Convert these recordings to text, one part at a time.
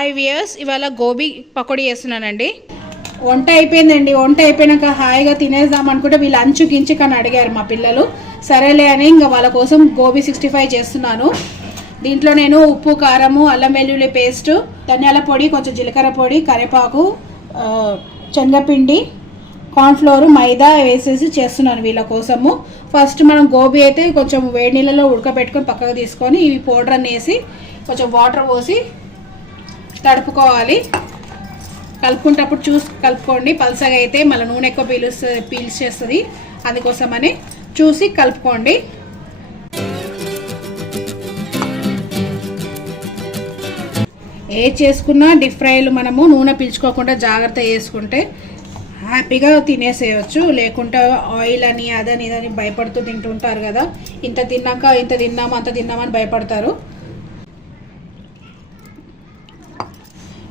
Hi viewers ఇవాళ గోబీ పకోడీ చేస్తున్నానండి. వంట అయిపోయిందండి. వంట అయిపోయినాక హాయిగా తినేద్దాం అనుకుంటే వీళ్ళు అంచు గించుకని అడిగారు మా పిల్లలు. సరేలే అని ఇంకా వాళ్ళ కోసం గోబీ సిక్స్టీ ఫైవ్ చేస్తున్నాను. దీంట్లో నేను ఉప్పు కారము అల్లం వెల్లుల్లి పేస్ట్ ధనియాల పొడి కొంచెం జీలకర్ర పొడి కరివేపాకు ఆ, శనగపిండి కార్న్ఫ్లోర్ మైదా వేసేసి చేస్తున్నాను వీళ్ళ కోసము. ఫస్ట్ మనం గోబీ అయితే కొంచెం వేడి నీళ్ళలో ఉడకబెట్టుకొని పక్కకు తీసుకొని ఇవి పౌడర్ అన్ని వేసి కొంచెం వాటర్ పోసి తడుపుకోవాలి. కలుపుకుంటప్పుడు చూసి కలుపుకోండి. పలసగా అయితే మళ్ళీ నూనె ఎక్కువ పీలుస్ పీల్చేస్తుంది. అందుకోసమని చూసి కలుపుకోండి. ఏ చేసుకున్నా డీప్ ఫ్రైలు మనము నూనె పీల్చుకోకుండా జాగ్రత్త చేసుకుంటే హ్యాపీగా తినేసేయచ్చు. లేకుంటే ఆయిల్ అని అదని ఇదని భయపడుతూ తింటుంటారు కదా. ఇంత తిన్నాక ఇంత తిన్నాము అంత తిన్నామని భయపడతారు.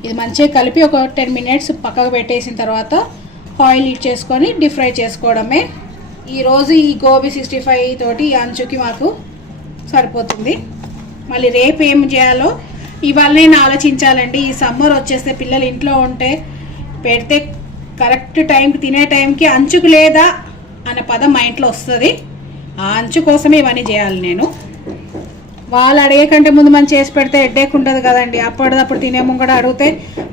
ఇది మంచిగా కలిపి ఒక టెన్ మినిట్స్ పక్కకు పెట్టేసిన తర్వాత ఆయిల్ హీట్ చేసుకొని డీప్ ఫ్రై చేసుకోవడమే. ఈరోజు ఈ గోబీ సిక్స్టీ ఫైవ్ తోటి ఈ అంచుకి మాకు సరిపోతుంది. మళ్ళీ రేపు ఏం చేయాలో ఇవాళ నేను ఆలోచించాలండి. ఈ సమ్మర్ వచ్చేస్తే పిల్లలు ఇంట్లో ఉంటే పెడితే కరెక్ట్ టైంకి తినే టైంకి అంచుకు లేదా అనే పదం మా ఇంట్లో వస్తుంది. ఆ అంచు కోసమే ఇవన్నీ చేయాలి నేను. వాళ్ళు అడిగే కంటే ముందు మనం చేసి పెడితే హెడ్డేక్ ఉంటుంది కదండి. అప్పటిదప్పుడు తినే ముంగడ అడిగితే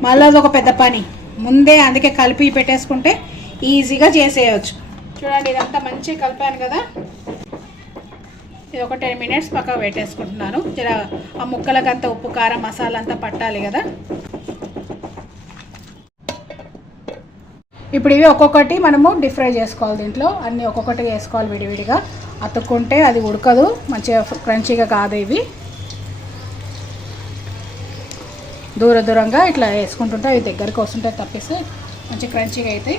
మళ్ళీ అది ఒక పెద్ద పని. ముందే అందుకే కలిపి పెట్టేసుకుంటే ఈజీగా చేసేయచ్చు. చూడండి ఇదంతా మంచిగా కలిపాను కదా. ఇది ఒక టెన్ మినిట్స్ పక్క పెట్టేసుకుంటున్నాను. జర ఆ ముక్కలకంతా ఉప్పు కారం మసాలా అంతా పట్టాలి కదా. ఇప్పుడు ఇవి ఒక్కొక్కటి మనము డీప్ ఫ్రై చేసుకోవాలి దీంట్లో. అన్నీ ఒక్కొక్కటి వేసుకోవాలి విడివిడిగా. అతుక్కుంటే అది ఉడకదు మంచిగా క్రంచీగా కాదు ఇవి. దూర దూరంగా ఇట్లా వేసుకుంటుంటే అవి దగ్గరికి వస్తుంటే తప్పిస్తే మంచి క్రంచీగా అవుతాయి.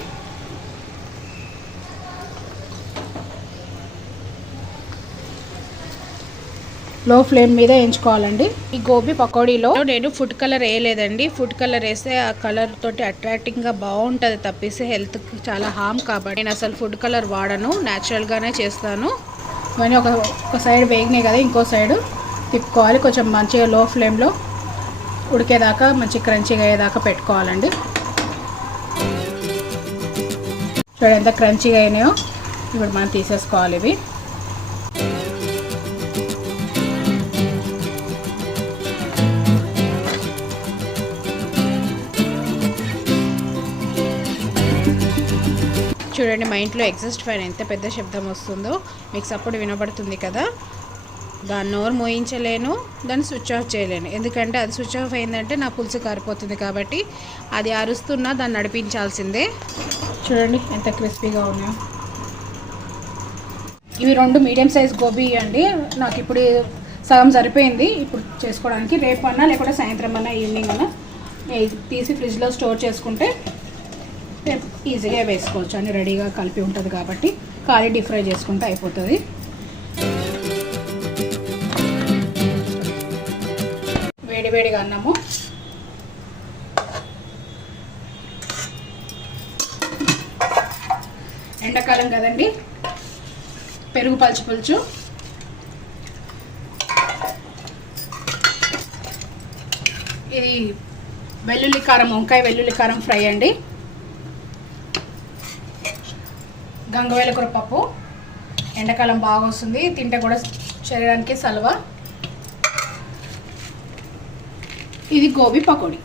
లో ఫ్లేమ్ మీద వేయించుకోవాలండి. ఈ గోబీ పకోడీలో నేను ఫుడ్ కలర్ వేయలేదండి. ఫుడ్ కలర్ వేస్తే ఆ కలర్ తోటి అట్రాక్టింగ్గా బాగుంటుంది తప్పిస్తే హెల్త్కి చాలా హామ్ కాబట్టి నేను అసలు ఫుడ్ కలర్ వాడను. న్యాచురల్గానే చేస్తాను. ఇవన్నీ ఒక ఒక సైడ్ వేగినాయి కదా ఇంకో సైడ్ తిప్పుకోవాలి. కొంచెం మంచిగా లో ఫ్లేమ్లో ఉడికేదాకా మంచి క్రంచీగా అయ్యేదాకా పెట్టుకోవాలండి. చూడండి ఎంత క్రంచీగా అయినాయో. ఇప్పుడు మనం తీసేసుకోవాలి ఇవి. చూడండి మా ఇంట్లో ఎగ్జాస్ట్ ఫ్యాన్ ఎంత పెద్ద శబ్దం వస్తుందో మీకు అప్పుడు వినబడుతుంది కదా. దాన్ని నోరు మోయించలేను దాన్ని స్విచ్ ఆఫ్ చేయలేను. ఎందుకంటే అది స్విచ్ ఆఫ్ అయిందంటే నా పులుసు కారిపోతుంది కాబట్టి అది అరుస్తున్నా దాన్ని నడిపించాల్సిందే. చూడండి ఎంత క్రిస్పీగా ఉన్నాయో. ఇవి రెండు మీడియం సైజ్ గోబీ అండి. నాకు ఇప్పుడు సగం సరిపోయింది. ఇప్పుడు చేసుకోవడానికి రేపు అన్నా లేకుంటే సాయంత్రం అన్నా ఈవినింగ్ అన్నా తీసి ఫ్రిడ్జ్లో స్టోర్ చేసుకుంటే ఈజీగా వేసుకోవచ్చు అన్ని రెడీగా కలిపి ఉంటుంది కాబట్టి ఖాళీ డీప్ ఫ్రై చేసుకుంటే అయిపోతుంది. వేడి వేడిగా అన్నము. ఎండాకాలం కదండి. పెరుగు పలుచు పులుచు. ఇది వెల్లుల్లి కారం వంకాయ వెల్లుల్లి కారం ఫ్రై అండి. గంగవేల కూర పప్పు ఎండాకాలం బాగా వస్తుంది. తింటే కూడా శరీరానికి సలవ. ఇది గోబీ పకోడీ.